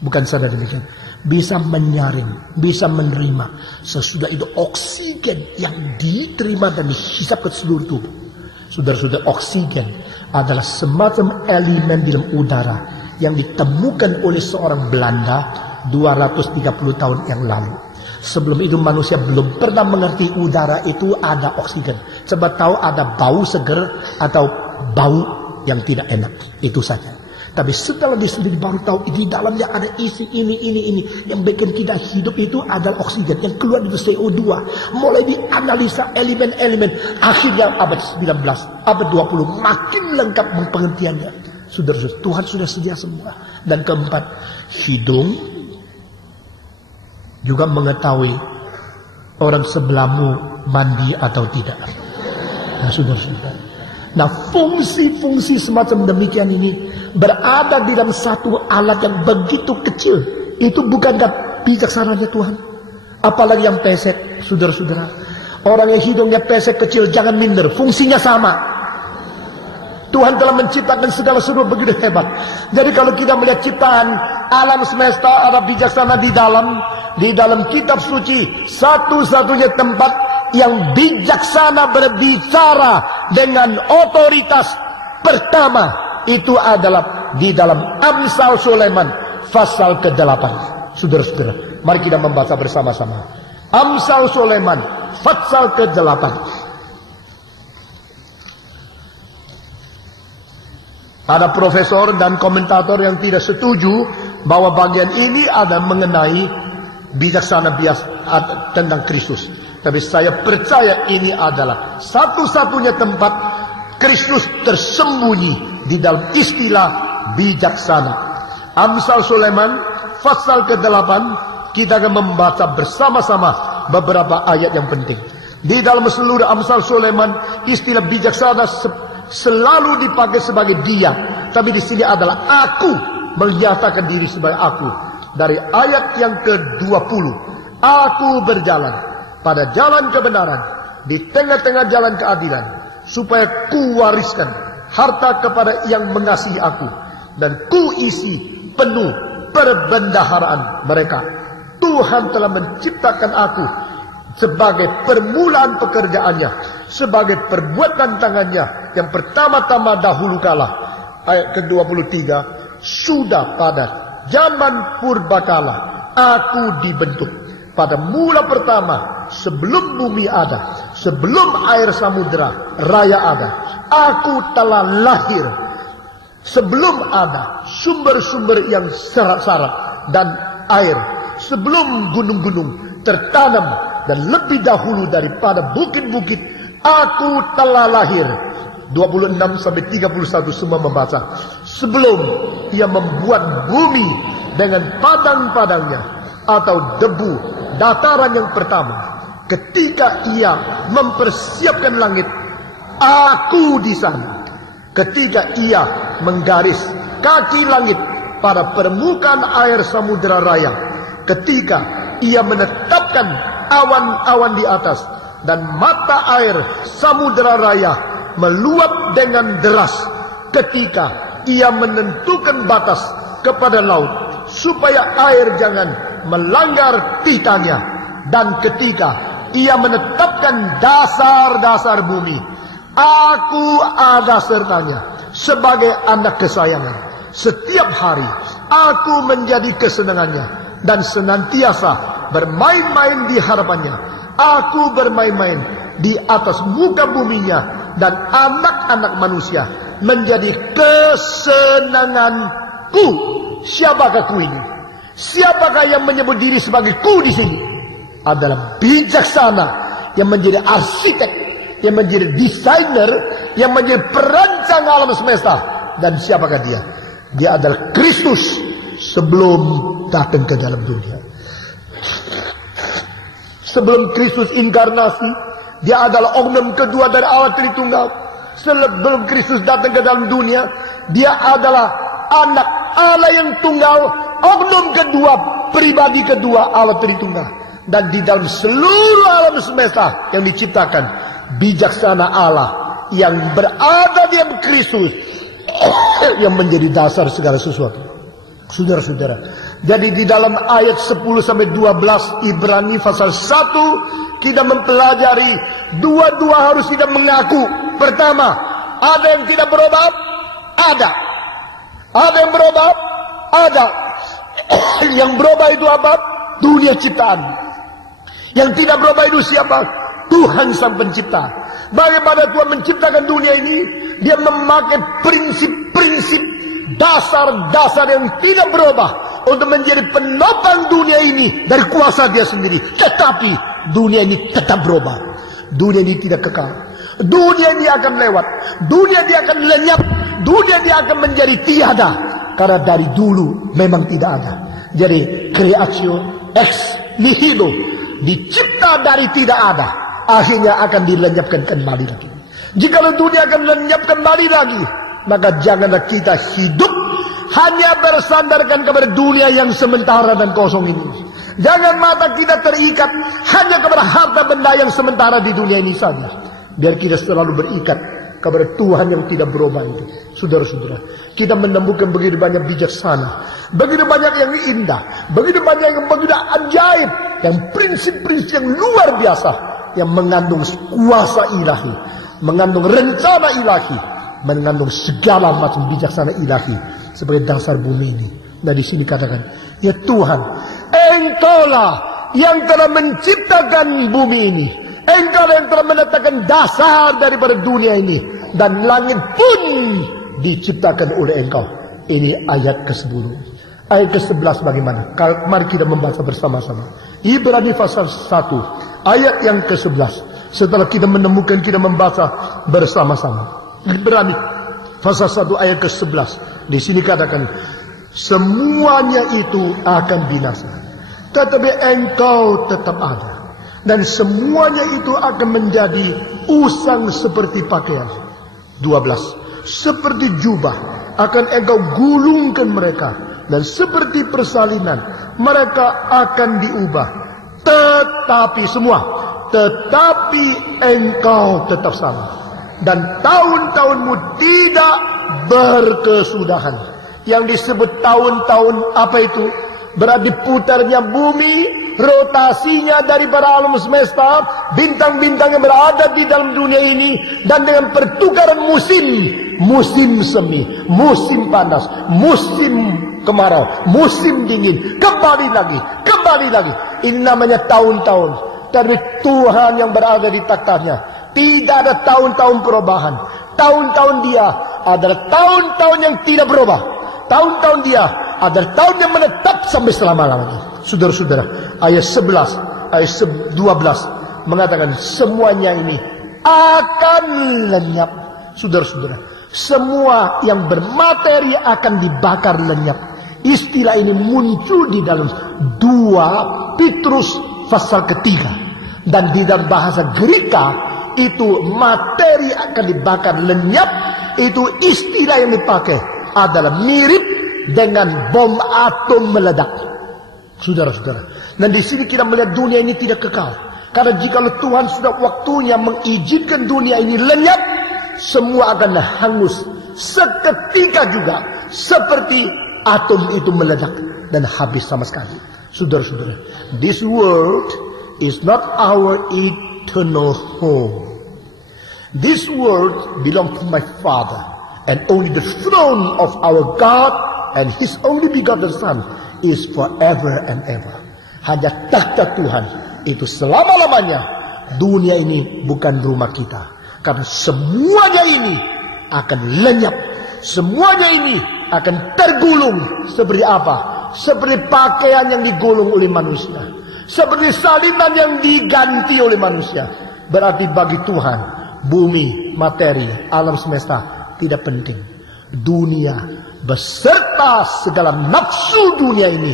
Bukan saja demikian, bisa menyaring, bisa menerima. Sesudah itu oksigen yang diterima dan dihisap ke seluruh tubuh. Saudara-saudara, oksigen adalah semacam elemen di dalam udara yang ditemukan oleh seorang Belanda 230 tahun yang lalu. Sebelum itu manusia belum pernah mengerti udara itu ada oksigen. Coba tahu ada bau seger atau bau yang tidak enak, itu saja. Tapi setelah diselidiki baru tahu di dalamnya ada isi ini. Yang bikin kita hidup itu adalah oksigen. Yang keluar itu CO2. Mulai dianalisa elemen-elemen. Akhirnya abad 19, abad 20 makin lengkap pengertiannya. Saudara-saudara, Tuhan sudah sedia semua. Dan keempat, hidung juga mengetahui orang sebelahmu mandi atau tidak. Nah, saudara-saudara. Nah, fungsi-fungsi semacam demikian ini berada di dalam satu alat yang begitu kecil. Itu bukankah bijaksananya Tuhan? Apalagi yang pesek, saudara-saudara. Orang yang hidungnya pesek kecil jangan minder, fungsinya sama. Tuhan telah menciptakan segala sesuatu begitu hebat. Jadi kalau kita melihat ciptaan alam semesta, ada bijaksana di dalam kitab suci, satu-satunya tempat yang bijaksana berbicara dengan otoritas pertama itu adalah di dalam Amsal Sulaiman pasal ke-8. Saudara-saudara, mari kita membaca bersama-sama. Amsal Sulaiman pasal ke-8. Ada profesor dan komentator yang tidak setuju bahwa bagian ini ada mengenai bijaksana bias tentang Kristus. Tapi saya percaya ini adalah satu-satunya tempat Kristus tersembunyi di dalam istilah bijaksana. Amsal Sulaiman pasal ke-8, kita akan membaca bersama-sama beberapa ayat yang penting. Di dalam seluruh Amsal Sulaiman, istilah bijaksana selalu dipakai sebagai dia, tapi di sini adalah aku, menyatakan diri sebagai aku. Dari ayat yang ke-20, aku berjalan pada jalan kebenaran di tengah-tengah jalan keadilan, supaya kuwariskan harta kepada yang mengasihi aku, dan kuisi penuh perbendaharaan mereka. Tuhan telah menciptakan aku sebagai permulaan pekerjaannya, sebagai perbuatan tangannya yang pertama-tama dahulu kala. Ayat ke-23, sudah pada zaman purbakala aku dibentuk. Pada mula pertama, sebelum bumi ada, sebelum air samudera raya ada, aku telah lahir. Sebelum ada sumber-sumber yang syarat-syarat dan air, sebelum gunung-gunung tertanam, dan lebih dahulu daripada bukit-bukit, aku telah lahir. 26-31 semua membaca. Sebelum ia membuat bumi dengan padang-padangnya, atau debu dataran yang pertama, ketika ia mempersiapkan langit, aku di sana. Ketika ia menggaris kaki langit pada permukaan air samudera raya, ketika ia menetapkan awan-awan di atas, dan mata air samudera raya meluap dengan deras, ketika ia menentukan batas kepada laut supaya air jangan melanggar titanya, dan ketika ia menetapkan dasar-dasar bumi, aku ada sertanya sebagai anak kesayangan. Setiap hari aku menjadi kesenangannya, dan senantiasa bermain-main di hadapannya. Aku bermain-main di atas muka buminya, dan anak-anak manusia menjadi kesenanganku. Siapakah ku ini? Siapakah yang menyebut diri sebagai ku di sini? Adalah bijaksana yang menjadi arsitek, yang menjadi desainer, yang menjadi perancang alam semesta. Dan siapakah dia? Dia adalah Kristus sebelum datang ke dalam dunia. Sebelum Kristus inkarnasi, dia adalah oknum kedua dari Allah Tritunggal. Sebelum Kristus datang ke dalam dunia, dia adalah anak Allah yang tunggal, oknum kedua, pribadi kedua Allah Tritunggal. Dan di dalam seluruh alam semesta yang diciptakan, bijaksana Allah yang berada di dalam Kristus yang menjadi dasar segala sesuatu. Saudara-saudara, Jadi di dalam ayat 10 sampai 12 Ibrani pasal 1 kita mempelajari dua-dua harus tidak mengaku. Pertama, ada yang tidak berobat? Ada. Ada yang berobat? Ada. Yang berubah itu apa? Dunia ciptaan. Yang tidak berubah itu siapa? Tuhan Sang Pencipta. Bagaimana Tuhan menciptakan dunia ini? Dia memakai prinsip-prinsip, dasar-dasar yang tidak berubah untuk menjadi penopang dunia ini dari kuasa Dia sendiri. Tetapi dunia ini tetap berubah. Dunia ini tidak kekal. Dunia ini akan lewat. Dunia ini akan lenyap. Dunia ini akan menjadi tiada. Karena dari dulu memang tidak ada. Jadi creatio ex nihilo, dicipta dari tidak ada, akhirnya akan dilenyapkan kembali lagi. Jikalau dunia akan lenyap kembali lagi, maka janganlah kita hidup hanya bersandarkan kepada dunia yang sementara dan kosong ini. Jangan mata kita terikat hanya kepada harta benda yang sementara di dunia ini saja. Biar kita selalu berikat kepada Tuhan yang tidak berubah itu. Saudara-saudara, kita menemukan begitu banyak bijaksana, begitu banyak yang indah, begitu banyak yang begitu ajaib, yang prinsip-prinsip yang luar biasa, yang mengandung kuasa ilahi, mengandung rencana ilahi, mengandung segala macam bijaksana ilahi sebagai dasar bumi ini. Nah di sini katakan, ya Tuhan, Engkaulah yang telah menciptakan bumi ini. Engkau yang telah menetapkan dasar daripada dunia ini, dan langit pun diciptakan oleh Engkau. Ini ayat ke-10. Ayat ke-11 bagaimana? Mari kita membaca bersama-sama. Ibrani pasal 1 ayat yang ke-11. Setelah kita menemukan, kita membaca bersama-sama. Ibrani pasal 1 ayat ke-11. Di sini katakan, semuanya itu akan binasa, tetapi Engkau tetap ada. Dan semuanya itu akan menjadi usang seperti pakaian. 12. Seperti jubah akan Engkau gulungkan mereka, dan seperti persalinan mereka akan diubah. Tetapi semua, tetapi Engkau tetap sama, dan tahun-tahunmu tidak berkesudahan. Yang disebut tahun-tahun apa itu? Berarti putarnya bumi, rotasinya daripada alam semesta, bintang-bintang yang berada di dalam dunia ini, dan dengan pertukaran musim, musim semi, musim panas, musim kemarau, musim dingin, kembali lagi. Ini namanya tahun-tahun. Tapi Tuhan yang berada di taktanya, tidak ada tahun-tahun perubahan. Tahun-tahun Dia adalah tahun-tahun yang tidak berubah. Tahun-tahun Dia adalah tahun yang menetap sampai selama-lamanya. Saudara-saudara, ayat 11, ayat 12 mengatakan semuanya ini akan lenyap. Saudara-saudara, semua yang bermateri akan dibakar lenyap. Istilah ini muncul di dalam 2 Petrus pasal 3. Dan di dalam bahasa Greka itu materi akan dibakar lenyap. Itu istilah yang dipakai adalah mirip dengan bom atom meledak. Saudara-saudara, dan di sini kita melihat dunia ini tidak kekal. Karena jika Tuhan sudah waktunya mengizinkan dunia ini lenyap, semua akan hangus seketika juga, seperti atom itu meledak dan habis sama sekali. Saudara-saudara, this world is not our eternal home. This world belongs to my Father, and only the throne of our God and His only begotten Son is forever and ever. Hanya takhta Tuhan itu selama-lamanya. Dunia ini bukan rumah kita, karena semuanya ini akan lenyap. Semuanya ini akan tergulung. Seperti apa? Seperti pakaian yang digulung oleh manusia, seperti salinan yang diganti oleh manusia. Berarti bagi Tuhan, bumi, materi, alam semesta tidak penting. Dunia beserta segala nafsu dunia ini